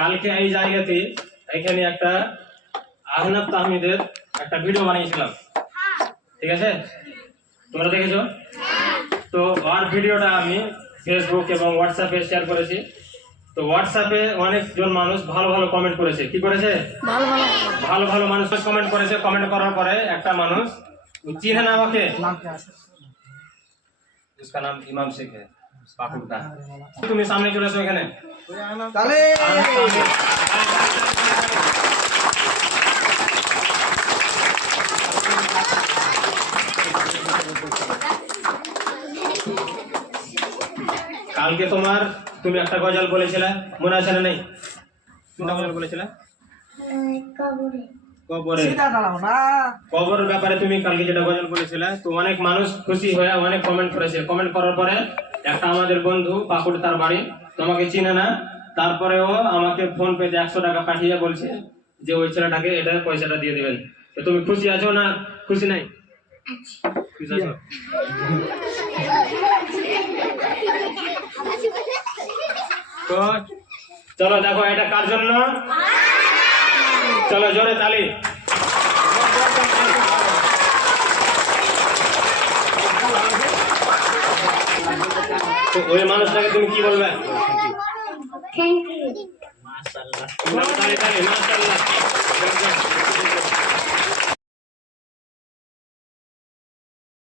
কালকে এই জায়গাতে এখানে একটা আহনাব তাহমিদের একটা ভিডিও বানিয়েছিলাম, ঠিক আছে? তোমরা দেখেছো তো? আর ভিডিওটা আমি ফেসবুক এবং হোয়াটসঅ্যাপে শেয়ার করেছি। তো হোয়াটসঅ্যাপে অনেকজন মানুষ ভালো ভালো কমেন্ট করেছে। কি করেছে? ভালো ভালো মানুষ কমেন্ট করেছে। কমেন্ট করার পরে একটা মানুষ চিনে না আমাকে, उसका नाम इमाम शेख है पाकुड़ का। তুমি সামনে চলে এসো এখানে। কালকে তুমি একটা গজল বলেছিলে, মনে আছে না? নেই? কোনটা গজল বলেছিলে? কবরের ব্যাপারে তুমি কালকে যেটা গজল বলেছিলে, তো অনেক মানুষ খুশি হয়ে অনেক কমেন্ট করেছে। কমেন্ট করার পরে একটা আমাদের বন্ধু পাকুড়, তার বাড়ি, তোমাকে চিনে না, তারপরেও আমাকে ফোন পেতে 100 টাকা পাঠিয়ে বলছে যে ওই ছেলেটাকে এটা পয়সাটা দিয়ে দিবেন। তো তুমি খুশি আছো না খুশি নাই? খুশি আছো? তো চলো দেখো এটা কার জন্য। চলো জোরে তালি। তো ওই মানুষটাকে তুমি কি বলবে? Thank you. মাশাআল্লাহ। মাশাআল্লাহ।